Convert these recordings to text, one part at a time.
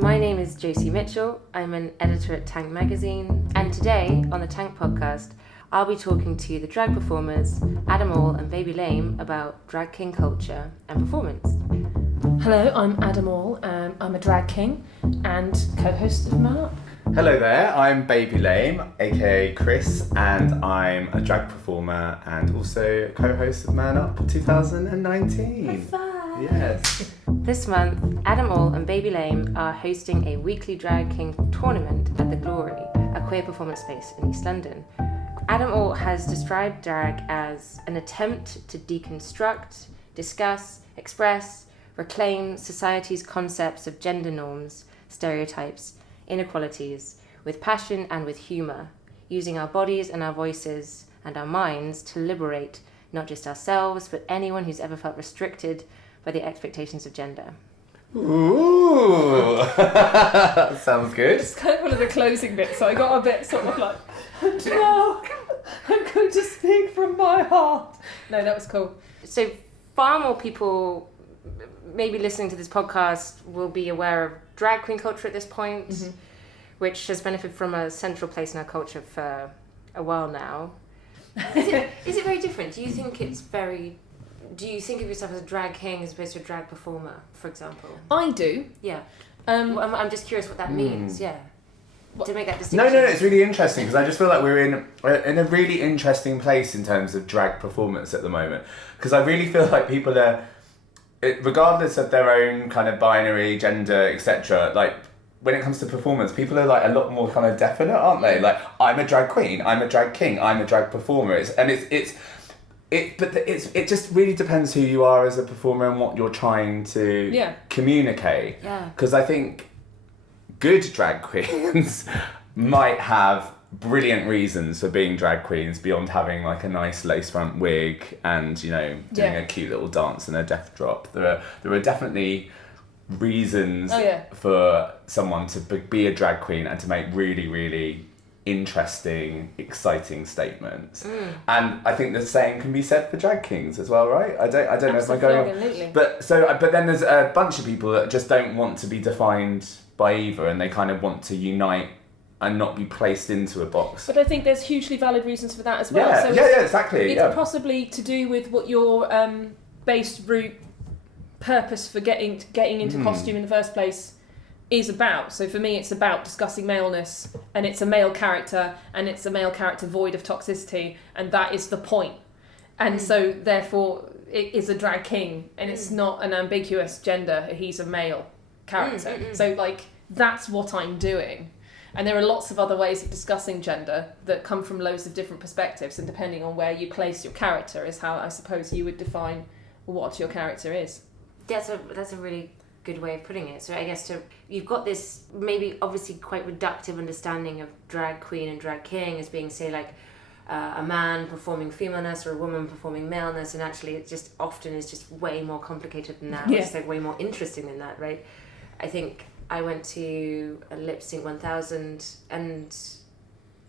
My name is Josie Mitchell. I'm an editor at Tank magazine, and today on the Tank podcast, I'll be talking to the drag performers Adam All and Baby Lame about drag king culture and performance. Hello, I'm Adam All. I'm a drag king and co-host of Man Up. Hello there, I'm Baby Lame, aka Chris, and I'm a drag performer and also co-host of Man Up 2019. High five. Yes. This month, Adam All and Baby Lame are hosting a weekly drag king tournament at The Glory, a queer performance space in East London. Adam All has described drag as an attempt to deconstruct, discuss, express, reclaim society's concepts of gender norms, stereotypes, inequalities, with passion and with humour, using our bodies and our voices and our minds to liberate not just ourselves, but anyone who's ever felt restricted by the expectations of gender. Ooh, sounds good. It's kind of one of the closing bits, so I got a bit sort of like, no, I'm going to speak from my heart. No, that was cool. So far more people maybe listening to this podcast will be aware of drag queen culture at this point, which has benefited from a central place in our culture for a while now. Is it very different? Do you think of yourself as a drag king as opposed to a drag performer, for example? I do. Yeah. I'm just curious what that means, yeah. To make that distinction. No, it's really interesting because I just feel like we're in a really interesting place in terms of drag performance at the moment. Because I really feel like people are, regardless of their own kind of binary, gender, etc., like when it comes to performance, people are like a lot more kind of definite, aren't they? Like, I'm a drag queen, I'm a drag king, I'm a drag performer. It just really depends who you are as a performer and what you're trying to communicate. Yeah. Because I think good drag queens might have brilliant reasons for being drag queens beyond having like a nice lace front wig and, you know, doing a cute little dance and a death drop. There are definitely reasons for someone to be a drag queen and to make really, really interesting, exciting statements. And I think the same can be said for drag kings as well, right? I don't know if I'm going on. But then there's a bunch of people that just don't want to be defined by either, and they kind of want to unite and not be placed into a box. But I think there's hugely valid reasons for that as well. Yeah, exactly. It's possibly to do with what your base root purpose for getting into costume in the first place is about. So for me, it's about discussing maleness, and it's a male character, and it's a male character void of toxicity, and that is the point. And so therefore, it is a drag king, and it's not an ambiguous gender. He's a male character. So like, that's what I'm doing. And there are lots of other ways of discussing gender that come from loads of different perspectives, and depending on where you place your character is how I suppose you would define what your character is. That's a really good way of putting it. So I guess you've got this maybe obviously quite reductive understanding of drag queen and drag king as being, say, like a man performing femaleness or a woman performing maleness, and actually it just often is just way more complicated than that. It's like way more interesting than that, right? I think I went to a Lip Sync 1000 and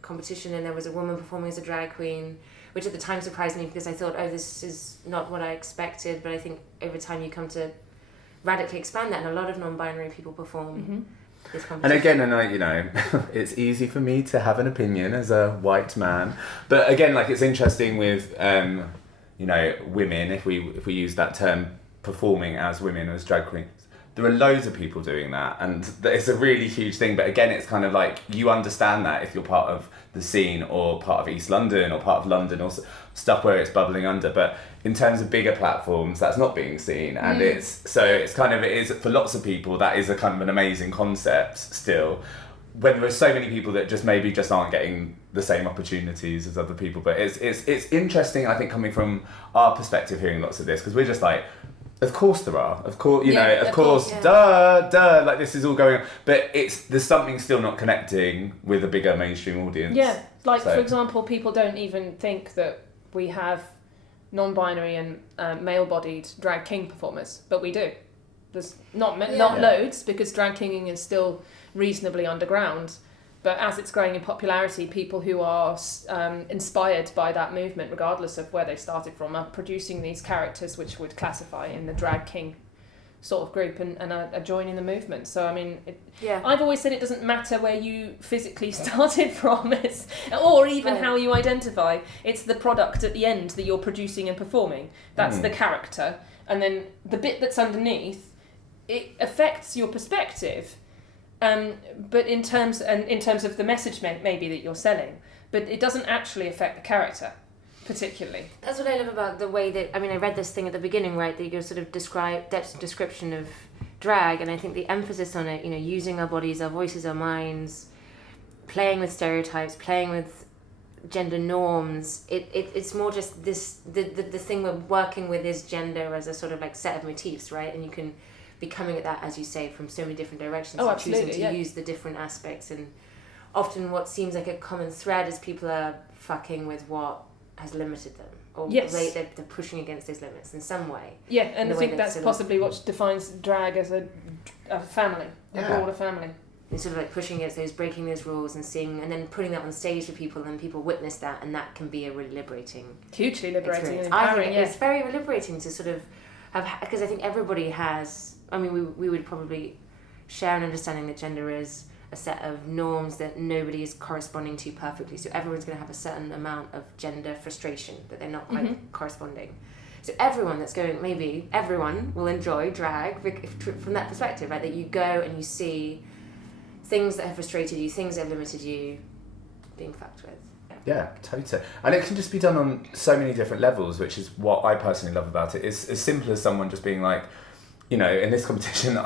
competition, and there was a woman performing as a drag queen, which at the time surprised me because I thought, oh, this is not what I expected. But I think over time you come to radically expand that, and a lot of non-binary people perform this competition. And again, you know, it's easy for me to have an opinion as a white man, but again, like, it's interesting with you know, women, if we use that term, performing as women as drag queens. There are loads of people doing that, and it's a really huge thing. But again, it's kind of like, you understand that if you're part of the scene or part of East London or part of London or stuff where it's bubbling under. But in terms of bigger platforms, that's not being seen, and it is for lots of people, that is a kind of an amazing concept still, when there are so many people that just maybe just aren't getting the same opportunities as other people. But it's interesting, I think, coming from our perspective, hearing lots of this, because we're just like, of course there are. Of course, of course, duh. Like, this is all going on, but there's something still not connecting with a bigger mainstream audience. Yeah, like for example, people don't even think that we have non-binary and male-bodied drag king performers, but we do. There's not loads, because drag kinging is still reasonably underground. But as it's growing in popularity, people who are inspired by that movement, regardless of where they started from, are producing these characters which would classify in the drag king sort of group and are joining the movement. So I mean, Yeah. I've always said it doesn't matter where you physically started from, or even Right. how you identify. It's the product at the end that you're producing and performing. That's the character, and then the bit that's underneath, it affects your perspective. But in terms of the message maybe that you're selling, but it doesn't actually affect the character particularly. That's what I love about the way that, I mean, I read this thing at the beginning, right, that you sort of description of drag, and I think the emphasis on it, you know, using our bodies, our voices, our minds, playing with stereotypes, playing with gender norms, it's more just this, the thing we're working with is gender as a sort of like set of motifs, right, and you can be coming at that, as you say, from so many different directions, Oh, and absolutely, choosing to use the different aspects, and often what seems like a common thread is people are fucking with what has limited them, or Yes. they're pushing against those limits in some way. Yeah, and The I way think that that's sort of- possibly what defines drag as a family, a Yeah. broader family. And sort of like pushing against those, breaking those rules, and seeing, and then putting that on stage for people, and people witness that, and that can be a really liberating Hugely liberating experience. and I empowering, think yeah. it's very liberating to sort of have, because I think everybody has, I mean, we would probably share an understanding that gender is a set of norms that nobody is corresponding to perfectly, so everyone's going to have a certain amount of gender frustration that they're not quite corresponding. So everyone that's going, maybe everyone will enjoy drag from that perspective, right? That you go and you see things that have frustrated you, things that have limited you, being fucked with. Yeah, totally. And it can just be done on so many different levels, which is what I personally love about it. It's as simple as someone just being like, you know, in this competition,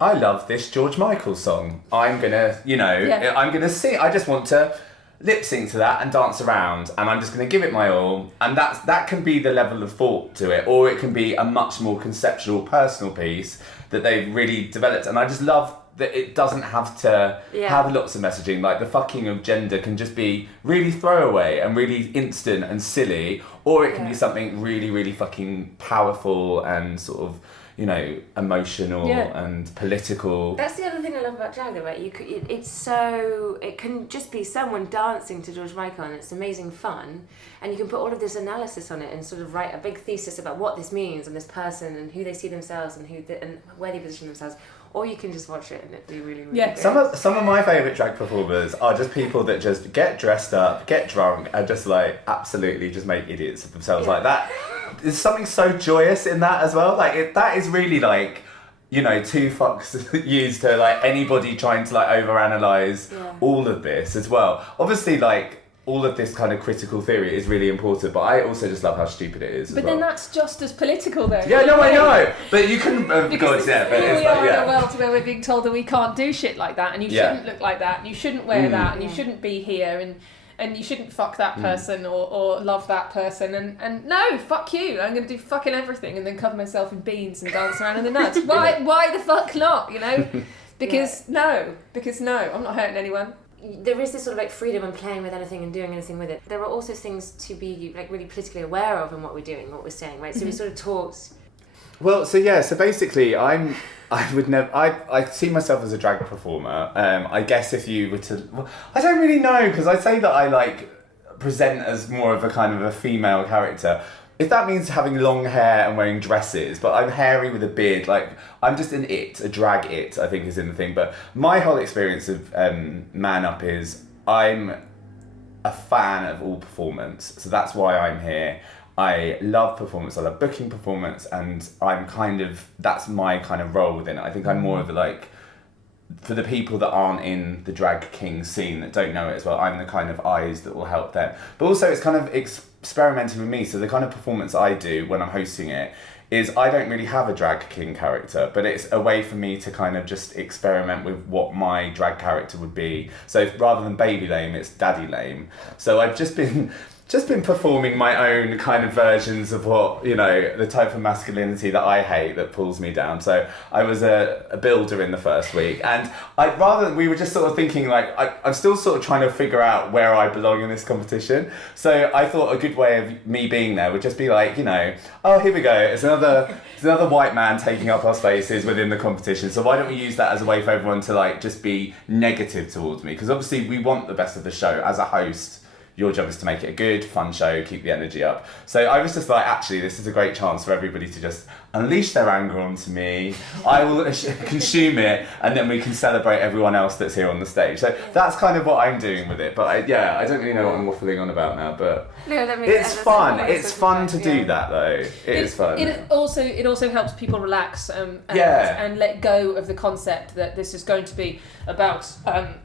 I love this George Michael song. I'm gonna, you know, I'm gonna sing. I just want to lip sync to that and dance around, and I'm just gonna give it my all. And that can be the level of thought to it, or it can be a much more conceptual, personal piece that they've really developed. And I just love that it doesn't have to have lots of messaging. Like the fucking of gender can just be really throwaway and really instant and silly, or it can be something really, really fucking powerful and sort of, you know, emotional and political. That's the other thing I love about drag, right? It can just be someone dancing to George Michael, and it's amazing fun, and you can put all of this analysis on it and sort of write a big thesis about what this means and this person and who they see themselves and and where they position themselves. Or you can just watch it and it be really, really good. Some of my favourite drag performers are just people that just get dressed up, get drunk, and just like absolutely just make idiots of themselves like that. There's something so joyous in that as well. Like that is really like, you know, two fucks used to like anybody trying to like overanalyze all of this as well. Obviously, like all of this kind of critical theory is really important, but I also just love how stupid it is. But then that's just as political, though. Yeah, no, I know. But you can, Because but we it's are like, in a world where we're being told that we can't do shit like that, and you shouldn't look like that, and you shouldn't wear that, and you shouldn't be here, and you shouldn't fuck that person or love that person, and no, fuck you, I'm going to do fucking everything and then cover myself in beans and dance around in the nuts. Why the fuck not, you know? Because no, I'm not hurting anyone. There is this sort of like freedom in playing with anything and doing anything with it. There are also things to be like really politically aware of in what we're doing, what we're saying, right? So we sort of talked. Well, so basically, I see myself as a drag performer. I guess if you were to, well, I don't really know, because I say that I like present as more of a kind of a female character. If that means having long hair and wearing dresses, but I'm hairy with a beard, like I'm just a drag it, I think is in the thing. But my whole experience of Man Up is I'm a fan of all performance, so that's why I'm here. I love performance, I love booking performance, and that's my kind of role within it. I think I'm more of like, for the people that aren't in the drag king scene, that don't know it as well, I'm the kind of eyes that will help them. But also it's kind of experimenting with me, so the kind of performance I do when I'm hosting it is I don't really have a drag king character, but it's a way for me to kind of just experiment with what my drag character would be. So rather than baby lame, it's daddy lame. So I've just been performing my own kind of versions of what, you know, the type of masculinity that I hate that pulls me down. So I was a builder in the first week, and we were just sort of thinking like, I'm still sort of trying to figure out where I belong in this competition. So I thought a good way of me being there would just be like, you know, oh, here we go. It's another white man taking up our spaces within the competition. So why don't we use that as a way for everyone to like just be negative towards me? Because obviously we want the best of the show as a host. Your job is to make it a good, fun show, keep the energy up. So I was just like, actually, this is a great chance for everybody to just unleash their anger onto me. I will consume it, and then we can celebrate everyone else that's here on the stage. So that's kind of what I'm doing with it. But I don't really know what I'm waffling on about now. But No, that makes it's sense. fun. That's It's fun to do that, though. It is fun. It also helps people relax and let go of the concept that this is going to be about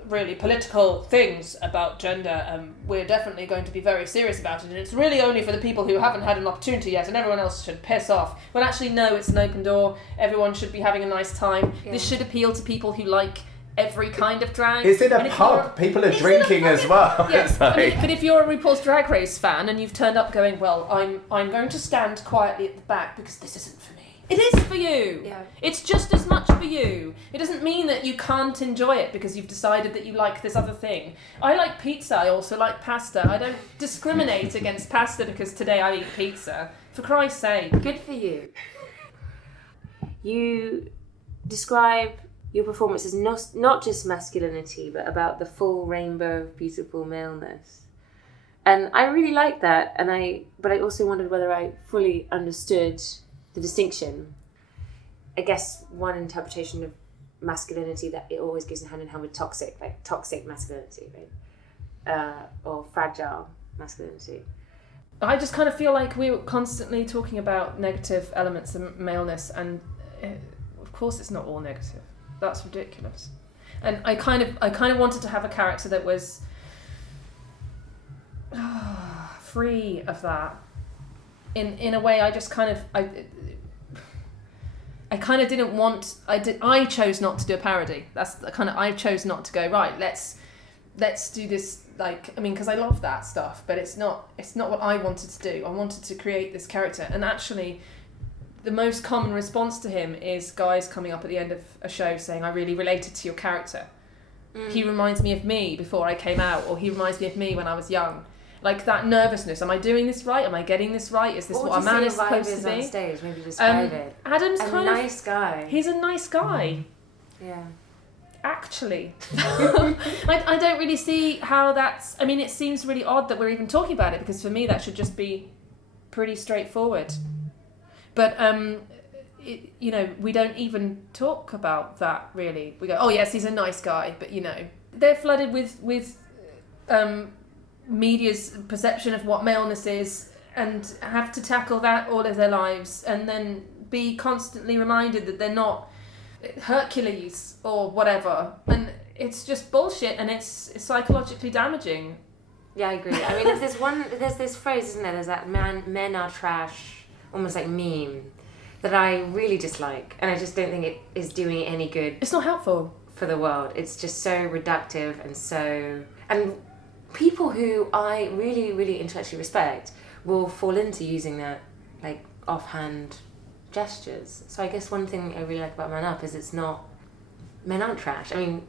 really political things about gender. We're definitely going to be very serious about it, and it's really only for the people who haven't had an opportunity yet, and everyone else should piss off. But actually, no, it's an open door. Everyone should be having a nice time. Yeah. This should appeal to people who like every kind of drag. It's in a pub. People are drinking as well. Yeah. Like... But if you're a RuPaul's Drag Race fan and you've turned up going, well, I'm going to stand quietly at the back because this isn't for me. It is for you. Yeah. It's just as much for you. It doesn't mean that you can't enjoy it because you've decided that you like this other thing. I like pizza. I also like pasta. I don't discriminate against pasta because today I eat pizza. For Christ's sake. Good for you. You describe your performance as not just masculinity, but about the full rainbow of beautiful maleness. And I really like that. But I also wondered whether I fully understood the distinction. I guess one interpretation of masculinity that it always goes hand in hand with toxic masculinity, right? Or fragile masculinity. I just kind of feel like we were constantly talking about negative elements of maleness, and of course it's not all negative. That's ridiculous. And I kind of wanted to have a character that was free of that. In a way, I just kind of I kind of didn't want. I chose not to do a parody. That's the kind of I chose not to go right. Let's do this. Like, I mean, because I love that stuff, but it's not what I wanted to do. I wanted to create this character, and actually, the most common response to him is guys coming up at the end of a show saying, "I really related to your character. He reminds me of me before I came out, or he reminds me of me when I was young." Like that nervousness. Am I doing this right? Am I getting this right? Is this what a man is supposed to be? On stage? Maybe describe it. Adam's kind of nice guy. He's a nice guy. Yeah. Actually, I don't really see how that's. I mean, it seems really odd that we're even talking about it because for me that should just be pretty straightforward. But we don't even talk about that really. We go, oh yes, he's a nice guy, but they're flooded with media's perception of what maleness is and have to tackle that all of their lives and then be constantly reminded that they're not Hercules or whatever, and it's just bullshit and it's psychologically damaging. Yeah, I agree. I mean, there's this phrase, isn't there? There's that men are trash, almost like meme, that I really dislike, and I just don't think it is doing any good. It's not helpful for the world. It's just so reductive and people who I really, really intellectually respect will fall into using that like offhand gestures. So I guess one thing I really like about Man Up is men aren't trash. I mean,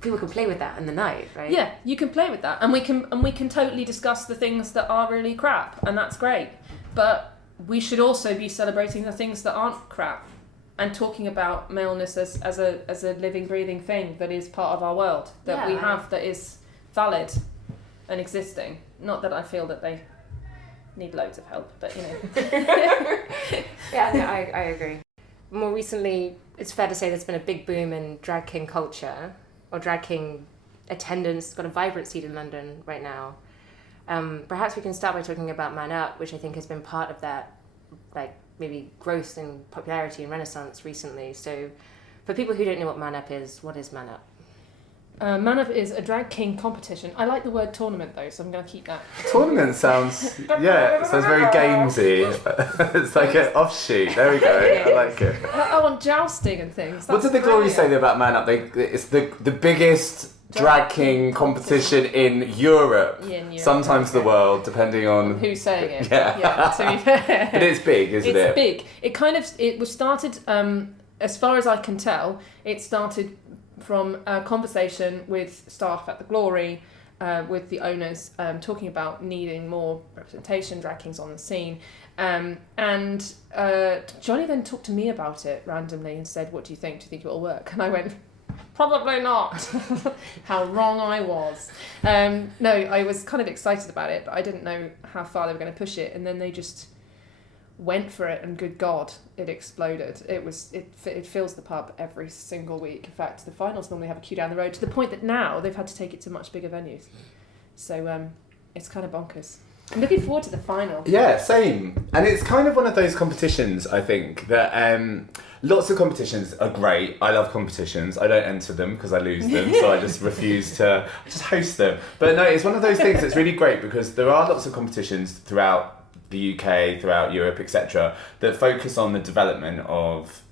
people can play with that in the night, right? Yeah, you can play with that, and we can totally discuss the things that are really crap, and that's great. But we should also be celebrating the things that aren't crap, and talking about maleness as a living, breathing thing that is part of our world that we have that is valid and existing. Not that I feel that they need loads of help, but Yeah, no, I agree. More recently, it's fair to say there's been a big boom in drag king culture, or drag king attendance. It's got a vibrant seat in London right now. Perhaps we can start by talking about Man Up, which I think has been part of that, like, maybe growth in popularity and renaissance recently. So for people who don't know what Man Up is, what is Man Up? Man Up is a drag king competition. I like the word tournament though, so I'm going to keep that. Tournament sounds very gamesy. It's like an offshoot. There we go. I like it. I want jousting and things. What did the Glory say about Man Up? It's the biggest drag king competition in Europe. Yeah, in Europe. Sometimes the world, depending on who's saying it. Yeah. To be fair. But it's big, isn't it? It's big. It was started, as far as I can tell, it started from a conversation with staff at the Glory, with the owners, talking about needing more representation, drag kings on the scene. And Johnny then talked to me about it randomly and said, "What do you think? Do you think it will work?" And I went, probably not. How wrong I was. No, I was kind of excited about it, but I didn't know how far they were going to push it. And then they just went for it, and good God, it exploded. It fills the pub every single week. In fact, the finals normally have a queue down the road, to the point that now they've had to take it to much bigger venues. So it's kind of bonkers. I'm looking forward to the final. Yeah, same. And it's kind of one of those competitions, I think, that lots of competitions are great. I love competitions. I don't enter them because I lose them, so I just refuse to just host them. But no, it's one of those things that's really great because there are lots of competitions throughout the UK, throughout Europe, etc., that focus on the development of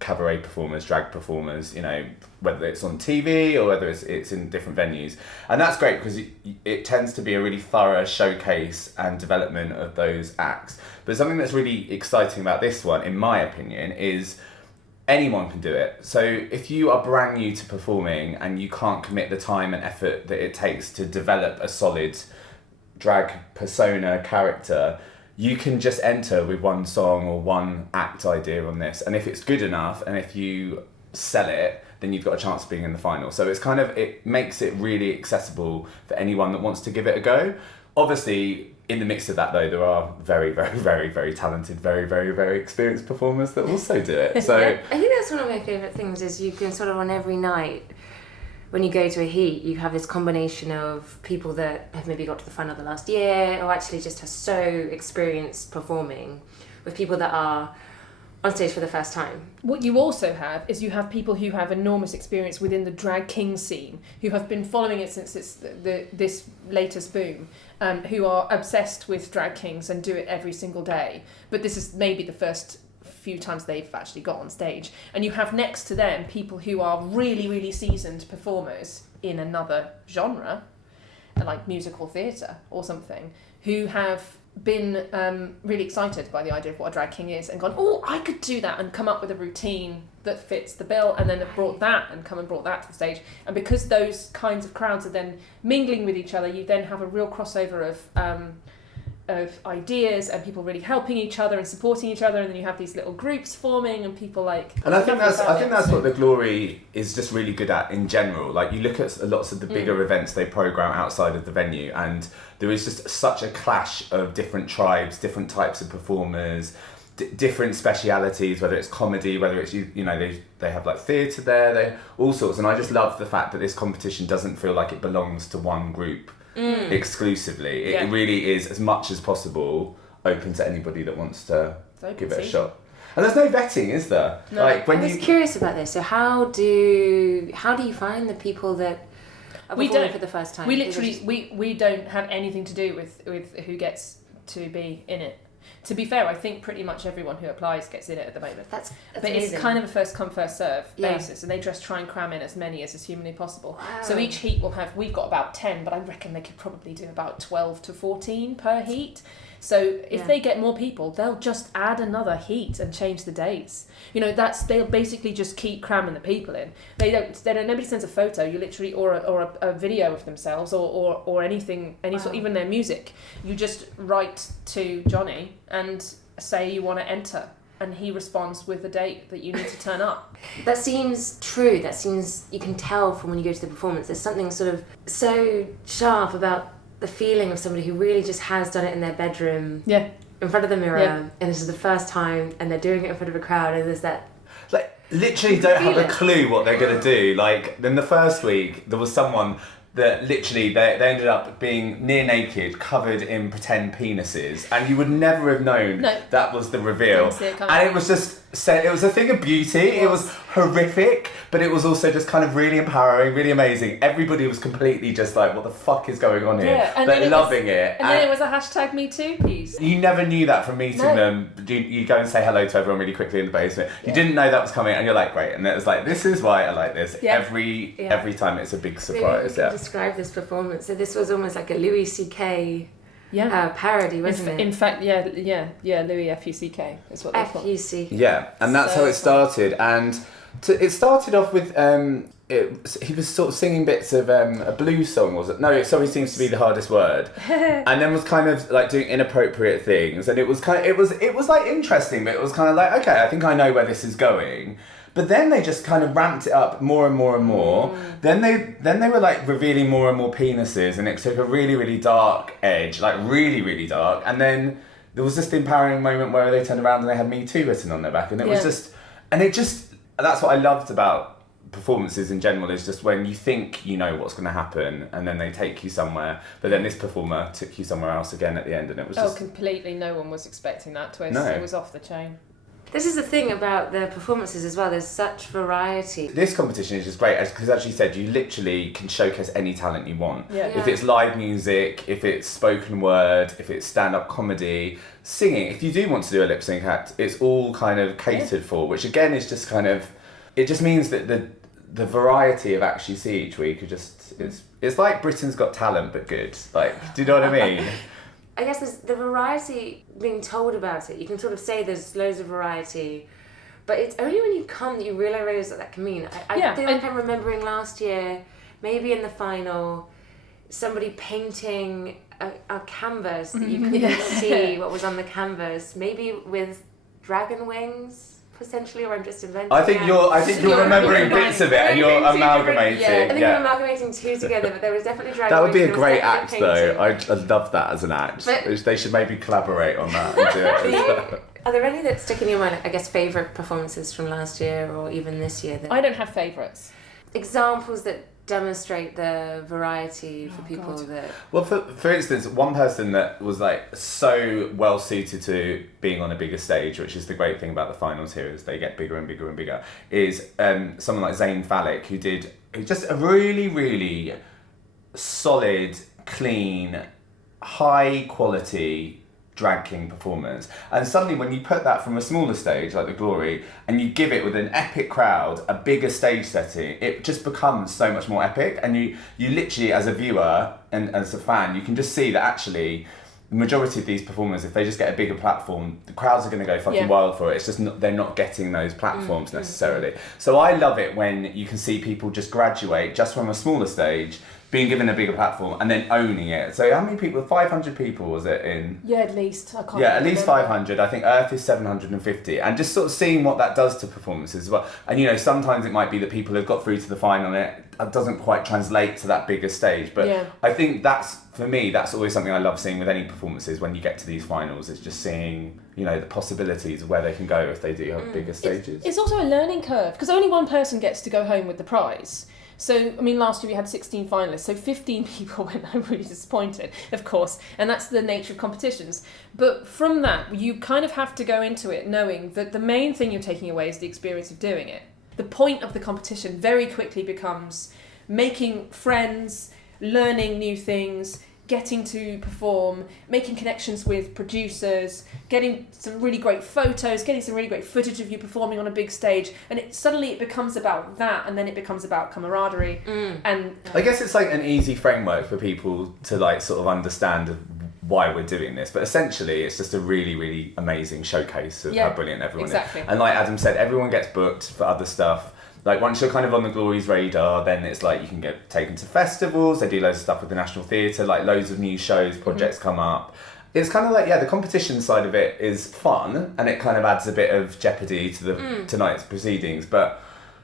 cabaret performers, drag performers, you know, whether it's on TV or whether it's in different venues. And that's great because it tends to be a really thorough showcase and development of those acts. But something that's really exciting about this one, in my opinion, is anyone can do it. So if you are brand new to performing and you can't commit the time and effort that it takes to develop a solid drag persona character, you can just enter with one song or one act idea on this, and if it's good enough and if you sell it, then you've got a chance of being in the final. So it's kind of, it makes it really accessible for anyone that wants to give it a go. Obviously, in the mix of that though, there are very, very, very, very talented, very, very, very experienced performers that also do it. So I think that's one of my favourite things, is you can sort of, on every night when you go to a heat, you have this combination of people that have maybe got to the final the last year, or actually just are so experienced performing, with people that are on stage for the first time. What you also have is you have people who have enormous experience within the drag king scene, who have been following it since it's this latest boom, who are obsessed with drag kings and do it every single day. But this is maybe the first few times they've actually got on stage. And you have next to them people who are really, really seasoned performers in another genre, like musical theatre or something, who have been really excited by the idea of what a drag king is and gone, oh, I could do that, and come up with a routine that fits the bill, and then have brought that to the stage. And because those kinds of crowds are then mingling with each other, you then have a real crossover of ideas and people really helping each other and supporting each other, and then you have these little groups forming and people like. And I think that's what the Glory is just really good at in general. Like, you look at lots of the bigger events they program outside of the venue, and there is just such a clash of different tribes, different types of performers, different specialities, whether it's comedy, whether it's, you know, they have like theatre there, all sorts. And I just love the fact that this competition doesn't feel like it belongs to one group exclusively. It really is, as much as possible, open to anybody that wants to give it a shot. And there's no vetting, is there? No. Like, when I was curious about this. So how do you find the people that are performing for the first time? We literally we don't have anything to do with who gets to be in it. To be fair, I think pretty much everyone who applies gets in it at the moment. That's but amazing. it's kind of a first come first serve basis, and they just try and cram in as many as is humanly possible. Wow. So each heat will have, we've got about 10, but I reckon they could probably do about 12 to 14 per heat. So if they get more people, they'll just add another heat and change the dates. You know, they'll basically just keep cramming the people in. They don't. Nobody sends a photo. You literally, or a video of themselves, or anything, sort, even their music. You just write to Johnny and say you want to enter, and he responds with the date that you need to turn up. That seems true. That seems, you can tell from when you go to the performance. There's something sort of so sharp about the feeling of somebody who really just has done it in their bedroom, in front of the mirror, and this is the first time, and they're doing it in front of a crowd, and there's that. like, literally don't have a clue what they're going to do. Like, in the first week, there was someone that literally, they ended up being near naked, covered in pretend penises, and you would never have known that was the reveal. And it was just, it was a thing of beauty. It was horrific, but it was also just kind of really empowering, really amazing. Everybody was completely just like, what the fuck is going on here? But loving it. And then it was a hashtag Me Too piece. You never knew that from meeting them. You go and say hello to everyone really quickly in the basement. You didn't know that was coming, and you're like, great. And it was like, this is why I like this. Every time it's a big surprise. Describe this performance. So this was almost like a Louis C.K. parody, wasn't it? In fact, Louis F-U-C-K is what they call it. F-U-C. Yeah, and that's how it started. And it started off with he was sort of singing bits of a blues song, was it? No, sorry, seems to be the hardest word. And then was kind of like doing inappropriate things, and it was like interesting, but it was kind of like, okay, I think I know where this is going. But then they just kind of ramped it up more and more and more. Then they were like revealing more and more penises, and it took a really, really dark edge, like really, really dark. And then there was just the empowering moment where they turned around and they had Me Too written on their back, and it was just, that's what I loved about performances in general, is just when you think you know what's going to happen and then they take you somewhere, but then this performer took you somewhere else again at the end, and it was just... completely. No one was expecting that twist. No. It was off the chain. This is the thing about the performances as well, there's such variety. This competition is just great, because as you said, you literally can showcase any talent you want. Yeah. If it's live music, if it's spoken word, if it's stand-up comedy, singing, if you do want to do a lip sync act, it's all kind of catered for, which again is just kind of... It just means that the variety of acts you see each week are just... It's like Britain's Got Talent, but good. Like, do you know what I mean? I guess there's the variety being told about it. You can sort of say there's loads of variety, but it's only when you come that you realise what that can mean. I feel like I'm remembering last year, maybe in the final, somebody painting a canvas that you couldn't see what was on the canvas, maybe with dragon wings. Potentially, or I'm just inventing. I think you're remembering bits of it and you're amalgamating. I think you're amalgamating two together, but there was definitely dragon. That would be a wings, great act, painting. though. I'd love that as an act. But, they should maybe collaborate on that and do it. Are there any that stick in your mind? I guess favourite performances from last year or even this year. I don't have favourites. Examples that demonstrate the variety for people that... Well, for instance, one person that was like so well suited to being on a bigger stage, which is the great thing about the finals here, is they get bigger and bigger and bigger, is someone like Zayn Malik, who did just a really, really solid, clean, high quality drag king performance. And suddenly when you put that from a smaller stage like the Glory and you give it with an epic crowd, a bigger stage setting, it just becomes so much more epic, and you literally, as a viewer and as a fan, you can just see that actually the majority of these performers, if they just get a bigger platform, the crowds are going to go fucking wild for it. It's just they're not getting those platforms necessarily. So I love it when you can see people just graduate just from a smaller stage, being given a bigger platform and then owning it. So how many people? 500 people was it in? Yeah, at least. I can't. Yeah, at least 500. I think Earth is 750, and just sort of seeing what that does to performances as well. And you know, sometimes it might be that people have got through to the final and it doesn't quite translate to that bigger stage. But I think for me, that's always something I love seeing with any performances when you get to these finals. It's just seeing, you know, the possibilities of where they can go if they do have bigger stages. It's also a learning curve, because only one person gets to go home with the prize. So, I mean, last year we had 16 finalists, so 15 people went home really disappointed, of course, and that's the nature of competitions. But from that, you kind of have to go into it knowing that the main thing you're taking away is the experience of doing it. The point of the competition very quickly becomes making friends, learning new things, getting to perform, making connections with producers, getting some really great photos, getting some really great footage of you performing on a big stage, and suddenly it becomes about that, and then it becomes about camaraderie. And I guess it's like an easy framework for people to like sort of understand why we're doing this, but essentially it's just a really, really amazing showcase of how brilliant everyone is. And like Adam said, everyone gets booked for other stuff. Like once you're kind of on the Glory's radar, then it's like you can get taken to festivals. They do loads of stuff with the National Theatre, like loads of new shows, projects come up. It's kind of like, the competition side of it is fun, and it kind of adds a bit of jeopardy to the tonight's proceedings. But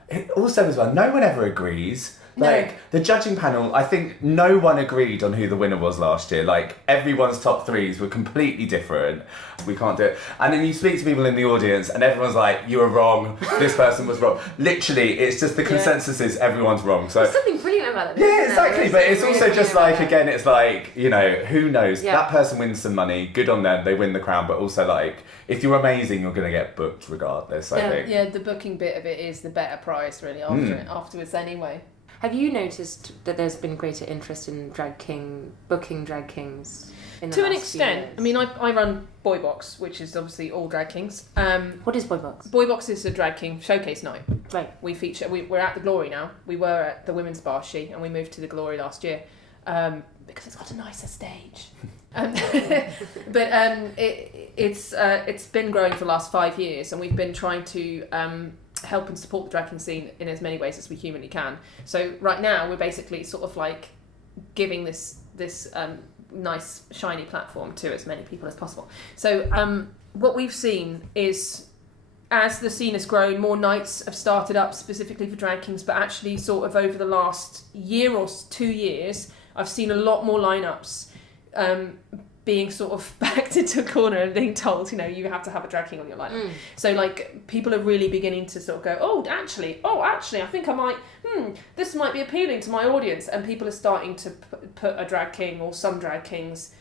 it also as well, no one ever agrees. Like, the judging panel, I think no one agreed on who the winner was last year. Like, everyone's top threes were completely different. We can't do it. And then you speak to people in the audience and everyone's like, you were wrong, this person was wrong. Literally, it's just the consensus is everyone's wrong. So there's something brilliant about it. Yeah, exactly. But it's really also just like, that. again, it's like, you know, who knows? That person wins some money, good on them, they win the crown. But also, like, if you're amazing, you're going to get booked regardless, I think. Yeah, the booking bit of it is the better prize, really, afterwards anyway. Have you noticed that there's been greater interest in booking drag kings in the to an last few extent? years? I mean, I run Boy Box, which is obviously all drag kings. What is Boy Box? Boy Box is a drag king showcase night. Right. We're at the Glory now. We were at the Women's Bar, and we moved to the Glory last year because it's got a nicer stage. But it's been growing for the last 5 years, and we've been trying to help and support the drag king scene in as many ways as we humanly can. So right now we're basically sort of like giving this nice shiny platform to as many people as possible. So what we've seen is as the scene has grown, more nights have started up specifically for drag kings, but actually sort of over the last year or 2 years, I've seen a lot more lineups being sort of backed into a corner and being told, you have to have a drag king on your lineup. So like people are really beginning to sort of go, oh, actually, I think I might, this might be appealing to my audience. And people are starting to put a drag king or some drag kings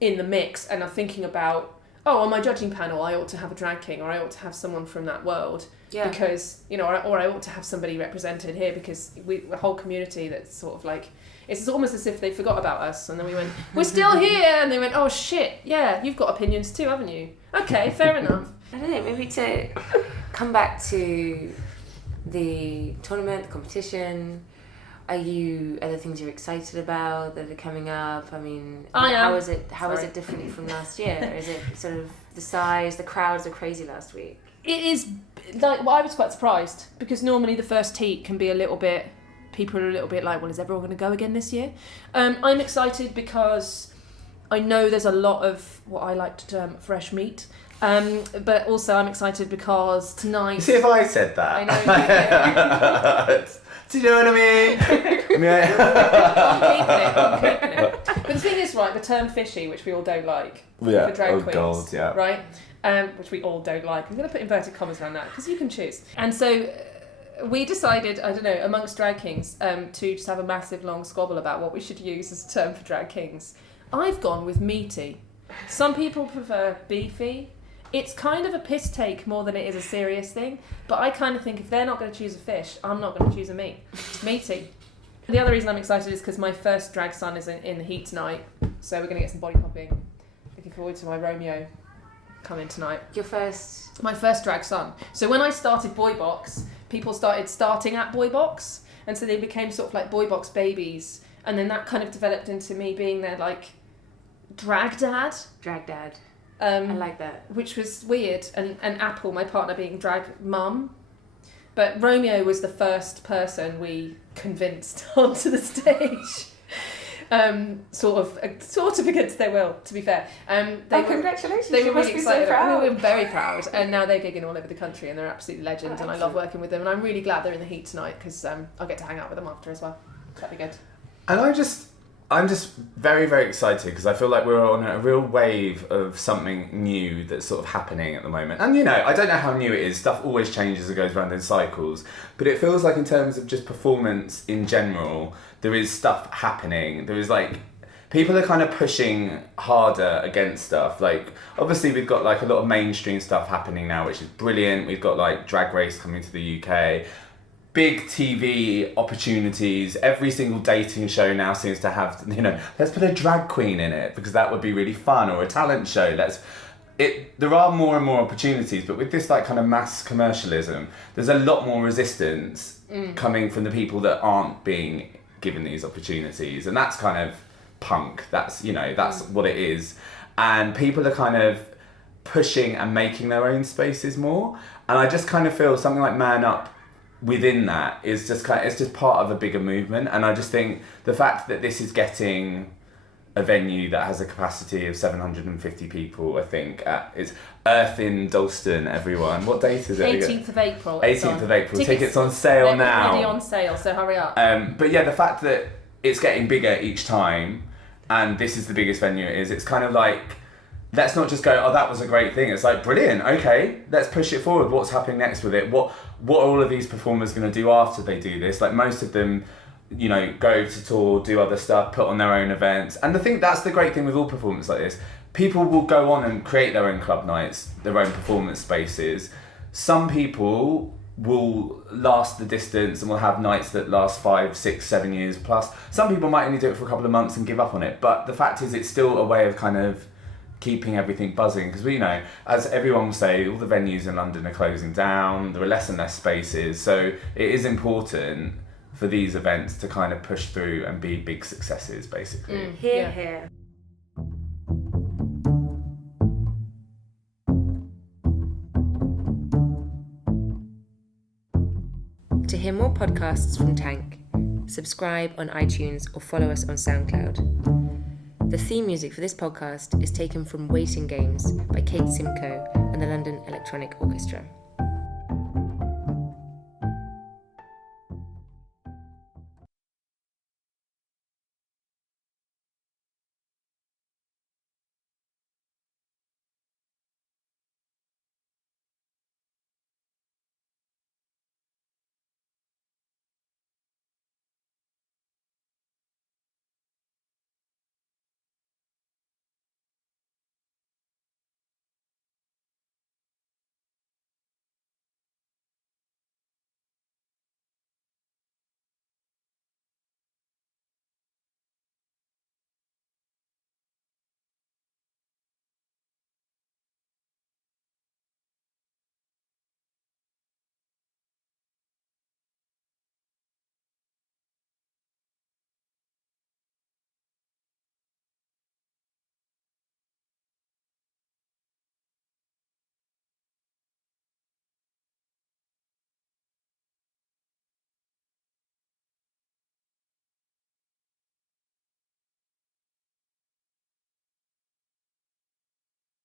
in the mix and are thinking about, on my judging panel, I ought to have a drag king, or I ought to have someone from that world, because or I ought to have somebody represented here because the whole community that's sort of like, it's almost as if they forgot about us, and then we went, we're still here, and they went, oh shit, yeah, you've got opinions too, haven't you? Okay, fair enough. I don't know, maybe to come back to the tournament, the competition. Are there things you're excited about that are coming up? I mean, how is it different from last year? Is it sort of the size? The crowds are crazy last week. It is, like, I was quite surprised, because normally the first heat can be people are a little bit like, well, is everyone going to go again this year? I'm excited because I know there's a lot of what I like to term fresh meat. But also I'm excited because tonight... See if I said that. I know. Do you know what I mean? I'm keeping it. But the thing is, right, the term fishy, which we all don't like, for drag queens, God, yeah. right? Which we all don't like. I'm going to put inverted commas around that, because you can choose. And so we decided, I don't know, amongst drag kings, to just have a massive long squabble about what we should use as a term for drag kings. I've gone with meaty. Some people prefer beefy. It's kind of a piss take more than it is a serious thing, but I kind of think if they're not going to choose a fish, I'm not going to choose a meaty. The other reason I'm excited is because my first drag son is in the heat tonight, so we're going to get some body popping. Looking forward to my Romeo coming tonight. Your first? My first drag son. So when I started Boy Box, people starting at Boy Box, and so they became sort of like Boy Box babies, and then that kind of developed into me being their like drag dad. Drag dad. I like that. Which was weird. And Apple, my partner, being drag mum. But Romeo was the first person we convinced onto the stage. Sort of against their will, to be fair. Congratulations. They were really excited. So proud. We were very proud. And now they're gigging all over the country and they're absolutely legends, and I love working with them. And I'm really glad they're in the heat tonight, because I'll get to hang out with them after as well. That'd be good. And I'm just very, very excited, because I feel like we're on a real wave of something new that's sort of happening at the moment. And, I don't know how new it is. Stuff always changes and goes around in cycles. But it feels like in terms of just performance in general, there is stuff happening. There is, like, people are kind of pushing harder against stuff. Like, obviously we've got, like, a lot of mainstream stuff happening now, which is brilliant. We've got, like, Drag Race coming to the UK. Big TV opportunities. Every single dating show now seems to have, let's put a drag queen in it because that would be really fun, or a talent show. There are more and more opportunities, but with this like kind of mass commercialism, there's a lot more resistance coming from the people that aren't being given these opportunities, and that's kind of punk. That's that's what it is, and people are kind of pushing and making their own spaces more. And I just kind of feel something like Man Up within that is just it's just part of a bigger movement. And I just think the fact that this is getting a venue that has a capacity of 750 people, I think, it's Earth in Dalston, everyone. What date is it? 18th of April. 18th of April. Tickets on sale now. Already on sale, so hurry up. But yeah, the fact that it's getting bigger each time, and this is the biggest venue it is, it's kind of like, let's not just go, oh, that was a great thing. It's like, brilliant, okay, let's push it forward. What's happening next with it? What are all of these performers going to do after they do this? Like, most of them, go to tour, do other stuff, put on their own events. And I think that's the great thing with all performance like this. People will go on and create their own club nights, their own performance spaces. Some people will last the distance and will have nights that last 5, 6, 7 years plus. Some people might only do it for a couple of months and give up on it. But the fact is, it's still a way of kind of keeping everything buzzing, because we know, as everyone will say, all the venues in London are closing down, there are less and less spaces, so it is important for these events to kind of push through and be big successes, basically. Here. To hear more podcasts from Tank, subscribe on iTunes or follow us on SoundCloud. The theme music for this podcast is taken from Waiting Games by Kate Simcoe and the London Electronic Orchestra.